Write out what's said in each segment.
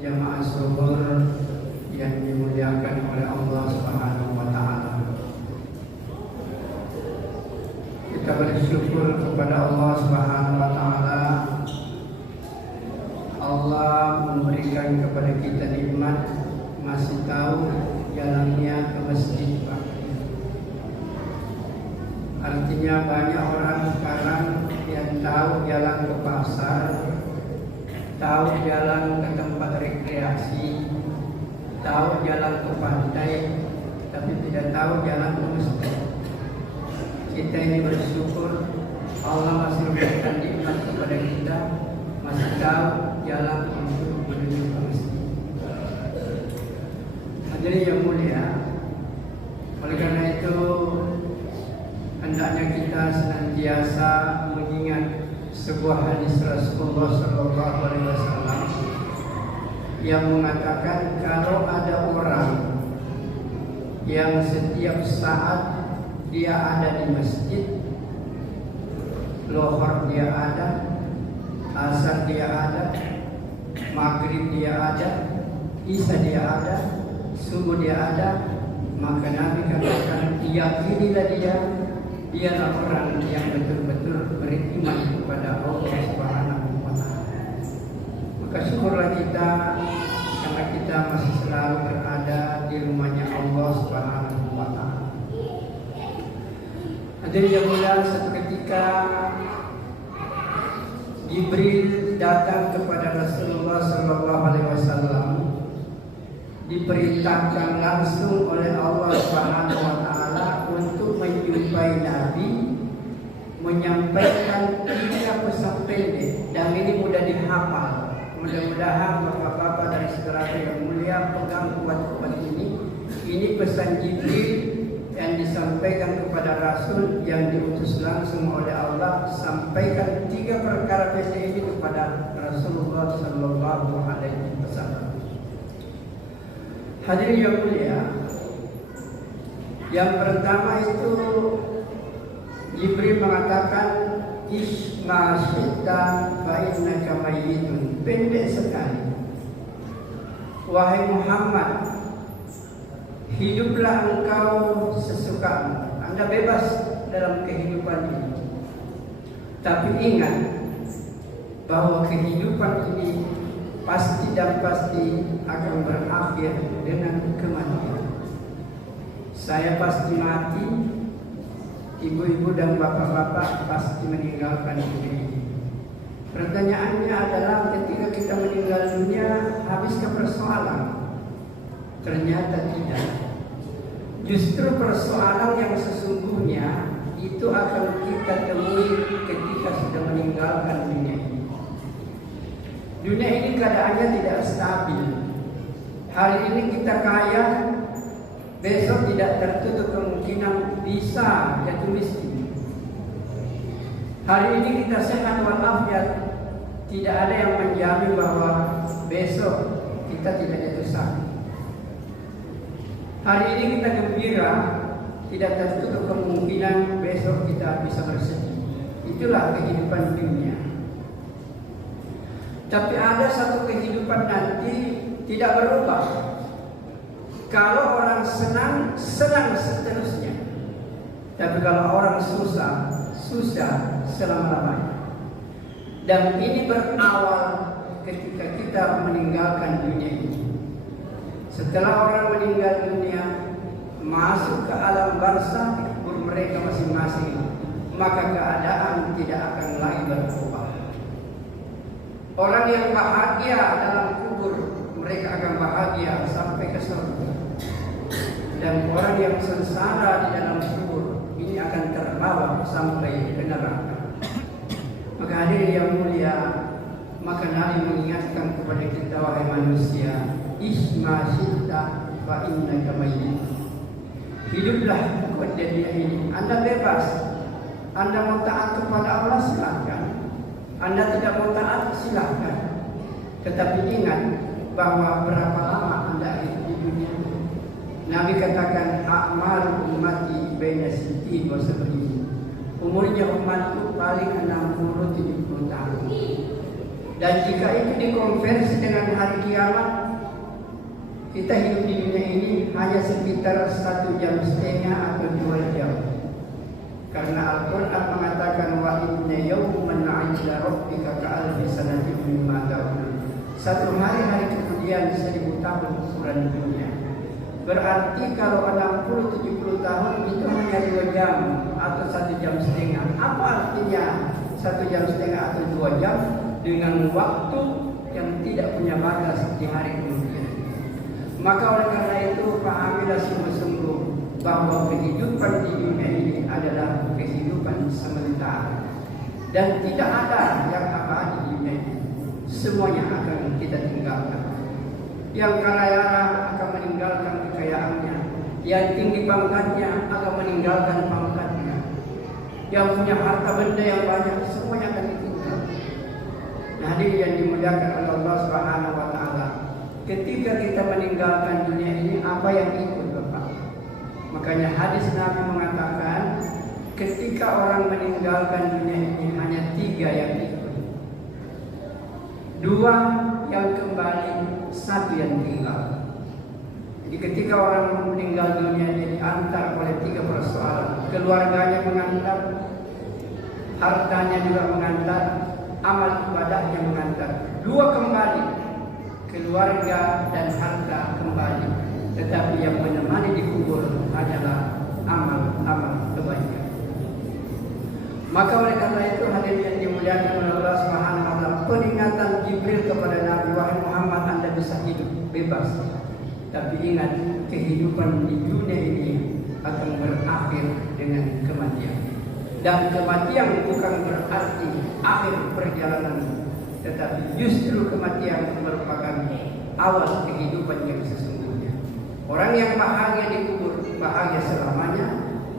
jamaah zuhur yang dimuliakan oleh Allah Subhanahu wa taala. Kita bersyukur kepada Allah Subhanahu wa taala. Allah memberikan kepada kita nikmat masih tahu jalannya ke masjid. Artinya banyak orang sekarang yang tahu jalan ke pasar, tahu jalan ke tempat rekreasi, tahu jalan ke pantai, tapi tidak tahu jalan ke masjid. Kita ini bersyukur Allah masih memberikan nikmat kepada kita, masih tahu jalan untuk menuju ke masjid. Hadirin yang mulia, oleh karena itu hendaknya kita senantiasa mengingat sebuah hadis Rasulullah SAW yang mengatakan kalau ada orang yang setiap saat dia ada di masjid, lohor dia ada, asar dia ada, maghrib dia ada, isya dia ada, subuh dia ada, maka Nabi katakan yakinilah dialah orang yang betul-betul beriman kepada Allah Subhanahu wa taala. Maka syukurlah kita karena kita masih selalu berada di rumahnya Allah Subhanahu wa taala. Hadirin yang mulia, satu ketika Jibril datang kepada Rasulullah SAW, diperintahkan langsung oleh Allah Subhanahu wa taala untuk menjumpai Nabi, menyampaikan 3 pesan pendek, dan ini mudah dihafal. Mudah-mudahan bapak-bapak dari saudara yang mulia pegang kuat-kuat ini. Ini pesan Jibril yang disampaikan kepada Rasul yang diutus langsung oleh Allah. Sampaikan 3 perkara pendek ini kepada Rasulullah Sallallahu Alaihi Wasallam. Hadirin yang mulia, yang pertama itu Jibril mengatakan isma syi'ta fa innaka mayyitun. Pendek sekali. Wahai Muhammad, hiduplah engkau sesukamu. Anda bebas dalam kehidupan ini. Tapi ingat bahwa kehidupan ini pasti dan pasti akan berakhir dengan kematian. Saya pasti mati, ibu-ibu dan bapak-bapak pasti meninggalkan dunia ini. Pertanyaannya adalah ketika kita meninggal dunia, habiskah persoalan? Ternyata tidak. Justru persoalan yang sesungguhnya itu akan kita temui ketika sudah meninggalkan dunia ini. Dunia ini keadaannya tidak stabil. Hari ini kita kaya, besok tidak tertutup kemungkinan bisa jatuh miskin. Hari ini kita sehat walafiat, tidak ada yang menjamin bahwa besok kita tidak jatuh sakit. Hari ini kita gembira, tidak tertutup kemungkinan besok kita bisa bersedih. Itulah kehidupan dunia. Tapi ada satu kehidupan nanti tidak berubah. Kalau orang senang, senang seterusnya. Tapi kalau orang susah, susah selama-lamanya. Dan ini berawal ketika kita meninggalkan dunia ini. Setelah orang meninggal dunia, masuk ke alam barzakh, kubur mereka masing-masing, maka keadaan tidak akan lagi berubah. Orang yang bahagia dalam kubur, mereka akan bahagia sampai ke surga. Dan orang yang sengsara di dalam kubur, ini akan terbawa sampai ke neraka. Maka hadirin yang mulia, maka Nabi mengingatkan kepada kita, wahai manusia, isma syi'ta fa innaka mayyit. Hiduplah buat dunia ini. Anda bebas. Anda mau taat kepada Allah, silahkan. Anda tidak mau taat, silahkan. Tetapi ingat bahwa berapa lama Anda hidup di dunia. Nabi katakan a'mar ummati baina sittin wa sab'in. Umurnya umatku paling 60-70 tahun. Dan jika itu dikonversi dengan hari kiamat, kita hidup di dunia ini hanya sekitar 1,5 jam atau 2 jam. Karena Al-Quran mengatakan wa inna yawman 'inda rabbika ka'alfi sanatin mimma ta'udun. Satu hari kemudian 1000 tahun ukuran dunia. Berarti kalau 60-70 tahun itu hanya 2 jam atau 1,5 jam. Apa artinya 1,5 jam atau 2 jam dengan waktu yang tidak punya batas di hari kemudian? Maka oleh karena itu pahamilah sungguh-sungguh bahwa kehidupan di dunia ini adalah kehidupan sementara dan tidak ada yang abadi di dunia ini. Semuanya akan kita tinggalkan. Yang kaya akan meninggalkan kekayaannya, yang tinggi pangkatnya akan meninggalkan pangkatnya, yang punya harta benda yang banyak semuanya akan ditinggal. Nah, hadirin yang dimuliakan oleh Allah Subhanahu wa taala, ketika kita meninggalkan dunia ini, apa yang ikut, Bapak? Makanya hadis Nabi mengatakan ketika orang meninggalkan dunia ini hanya 3 yang ikut. 2 yang kembali, 1 yang tinggal. Jadi ketika orang meninggal dunia ini diantar oleh 3 persoalan. Keluarganya mengantar, hartanya juga mengantar, amal ibadahnya mengantar. 2 kembali, keluarga dan harta kembali. Tetapi yang menemani di kubur adalah amal-amal kebaikan. Maka oleh karena itu hadirin yang dimuliakan oleh Allah Subhanahu wa taala, peringatan Jibril kepada Nabi, wahai Muhammad, Anda bisa hidup bebas. Tapi ingat, kehidupan di dunia ini akan berakhir dengan kematian. Dan kematian bukan berarti akhir perjalanan, tetapi justru kematian merupakan awal kehidupan yang sesungguhnya. Orang yang bahagia di kubur bahagia selamanya,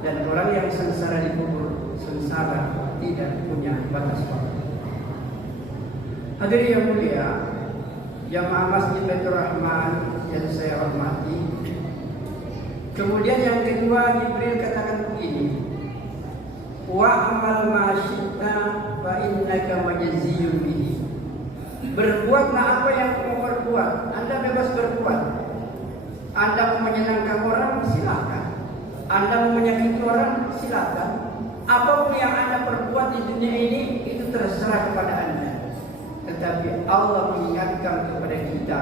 dan orang yang sengsara di kubur sengsara tidak punya batas waktu. Hadirin yang mulia, jamaah Masjid Baitur Rahman yang saya hormati. Kemudian yang kedua, Jibril katakan begini, wa amal ma syi'ta fa innaka majziyun bihi. Berbuatlah apa yang kamu berbuat, Anda bebas berbuat. Anda mau menyenangkan orang, silakan. Anda mau menyakiti orang, silakan. Apapun yang Anda perbuat di dunia ini, itu terserah kepada Anda. Tetapi Allah mengingatkan kepada kita,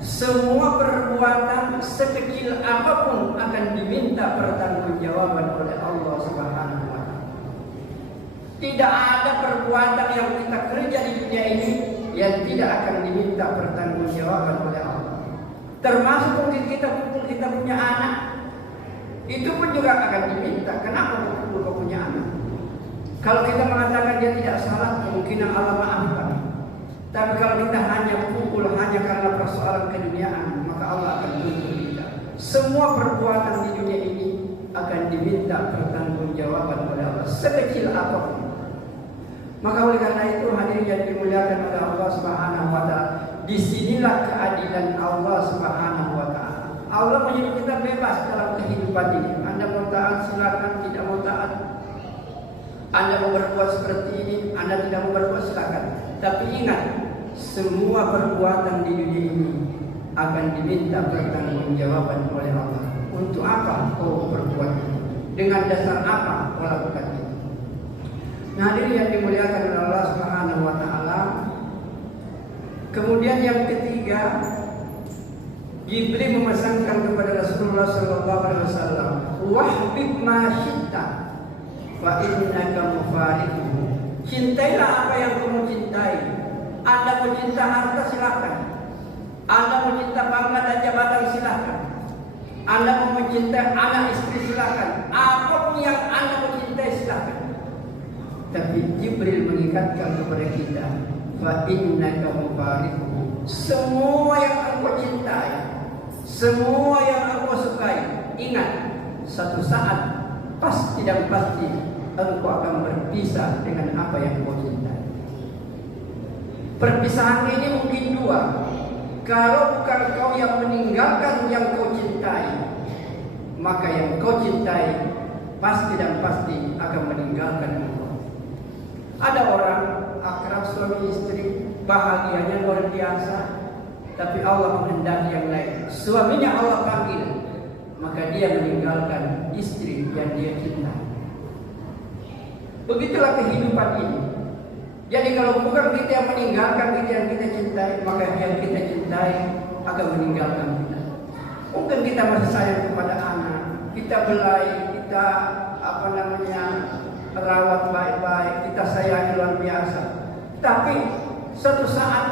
semua perbuatan sekecil apapun akan diminta pertanggungjawaban oleh Allah Subhanahu wa taala. Tidak ada perbuatan yang kita kerja di dunia ini yang tidak akan diminta pertanggungjawaban oleh Allah. Termasuk mungkin kita punya anak, itu pun juga akan diminta. Kenapa kau punya anak? Kalau kita mengatakan dia tidak salah, kemungkinan Allah maafkan. Tapi kalau kita hanya pukul hanya karena persoalan keduniaan, maka Allah akan tuntut kita. Semua perbuatan di dunia ini akan diminta pertanggungjawaban oleh Allah, sekecil apapun. Maka oleh karena itu hadirin yang dimuliakan oleh Allah Subhanahu wa taala, disinilah keadilan Allah Subhanahu wa taala. Allah menyuruh kita bebas dalam kehidupan ini. Anda mau taat silakan, tidak mau taat. Anda mau berbuat seperti ini, Anda tidak mau berbuat silakan. Tapi ingat, semua perbuatan di dunia ini akan diminta pertanggungjawaban oleh Allah. Untuk apa kau berbuat ini? Dengan dasar apa kau lakukan itu? Nah, hadirin yang dimuliakan oleh Allah Subhanahu wa taala. Kemudian yang ketiga, Jibril memesankan kepada Rasulullah sallallahu alaihi wasallam, "Wahbib ma syi'ta fa innaka mufariquhu." Cintailah apa yang kamu cintai. Anda mau cinta harta silakan. Anda mau cinta pangkat dan jabatan silakan. Anda mau mencintai anak istri silakan. Apapun yang Anda mau cintai silakan. Tapi Jibril mengingatkan kepada kita, fa innaka mufariquhu. Semua yang engkau cintai, semua yang engkau sukai, ingat, satu saat pasti dan pasti engkau akan berpisah dengan apa yang kau cintai. Perpisahan ini mungkin 2. Kalau bukan kau yang meninggalkan yang kau cintai, maka yang kau cintai pasti dan pasti akan meninggalkan engkau. Ada orang akrab suami istri, bahagianya luar biasa, tapi Allah menghendaki yang lain. Suaminya Allah panggil, maka dia meninggalkan istri yang dia cintai. Begitulah kehidupan ini. Jadi kalau bukan kita yang meninggalkan kita yang kita cintai, maka yang kita cintai akan meninggalkan kita. Mungkin kita masih sayang kepada anak, kita belai, kita rawat baik-baik, kita sayangi luar biasa. Tapi suatu saat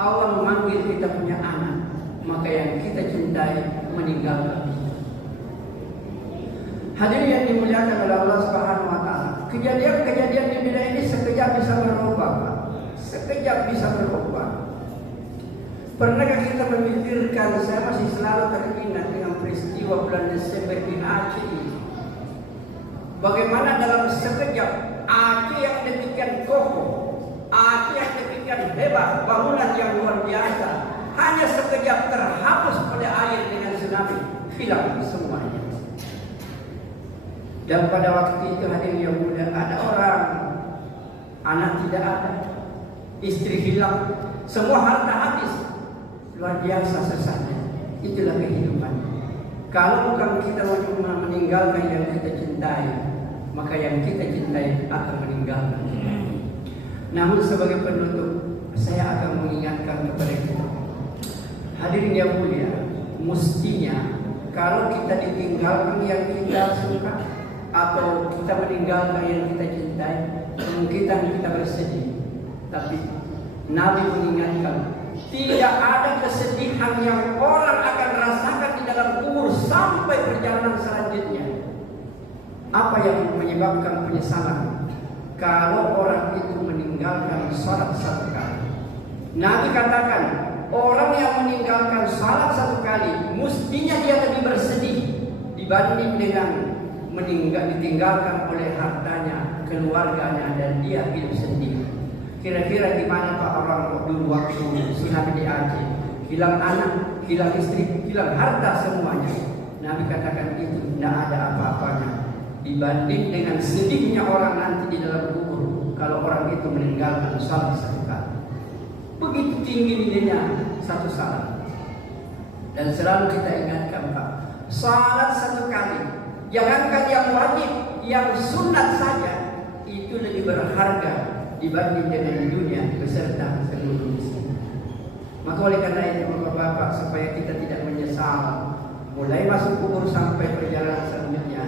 Allah memanggil kita punya anak, maka yang kita cintai meninggalkan kita. Hadirin yang dimuliakan oleh Allah Subhanahu wa taala. Kejadian-kejadian di dunia ini sekejap bisa berubah, Pak. Sekejap bisa berubah. Pernahkah kita memikirkan, saya masih selalu teringat dengan peristiwa bulan Desember di Aceh ini. Bagaimana dalam sekejap Aceh yang demikian kokoh, Aceh yang demikian hebat, bangunan yang luar biasa, hanya sekejap terhapus oleh air dengan tsunami, hilang semuanya. Dan pada waktu itu hadirin yang mulia, ada orang, anak tidak ada, istri hilang, semua harta habis, luar biasa sesatnya. Itulah kehidupan. Kalau bukan kita meninggalkan yang kita cintai, maka yang kita cintai akan meninggalkan kita. Namun sebagai penutup, saya akan mengingatkan kepada kita, hadirin yang mulia, mestinya kalau kita ditinggalkan yang kita suka atau kita meninggalkan yang kita cintai, kemungkinan kita bersedih. Tapi Nabi mengingatkan, tidak ada kesedihan yang orang akan rasakan di dalam kubur sampai perjalanan selanjutnya. Apa yang menyebabkan penyesalan? Kalau orang itu meninggalkan salat satu kali. Nabi katakan, orang yang meninggalkan salat satu kali, mestinya dia lebih bersedih dibanding dengan ditinggalkan oleh hartanya, keluarganya, dan dia hidup sendiri. Kira-kira gimana Pak orang dulu waktu tsunami di Aceh? Hilang anak, hilang istri, hilang harta semuanya. Nabi katakan itu tidak ada apa-apanya dibanding dengan sedihnya orang nanti di dalam kubur kalau orang itu meninggalkan salat satu kali. Begitu tinggi nilainya satu salat. Dan selalu kita ingatkan Pak, salat satu kali, jangankan yang wajib, yang sunat saja itu lebih berharga dibanding dengan dunia beserta seluruh isi. Maka oleh karena itu Bapak-bapak, supaya kita tidak menyesal mulai masuk kubur sampai perjalanan selanjutnya,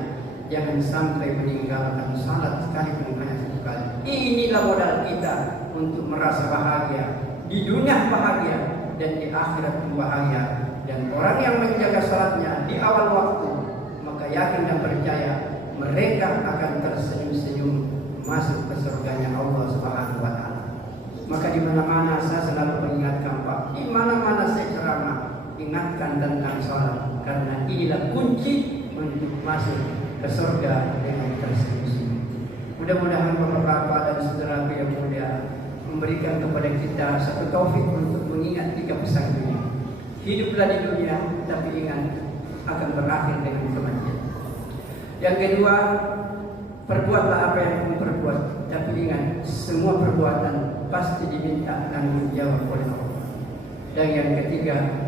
jangan sampai meninggalkan salat sekalipun hanya satu kali. Inilah modal kita untuk merasa bahagia di dunia, bahagia, dan di akhirat bahagia. Dan orang yang menjaga salatnya di awal waktu, maka yakin dan percaya mereka akan tersenyum-senyum masuk ke surganya Allah Subhanahu wa taala. Maka di mana-mana saya selalu mengingatkan Pak, di mana-mana saya ceramah, ingatkan tentang salat, karena inilah kunci untuk masuk ke surga dengan tersenyum-senyum. Mudah-mudahan Bapak-bapak dan saudara yang mulia memberikan kepada kita satu taufik untuk mengingat 3 pesan ini. Hiduplah di dunia, tapi ingat akan berakhir dengan kematian. Yang kedua, perbuatlah apa yang kamu perbuat, tapi ingat semua perbuatan pasti diminta tanggung jawab oleh Allah. Dan yang ketiga,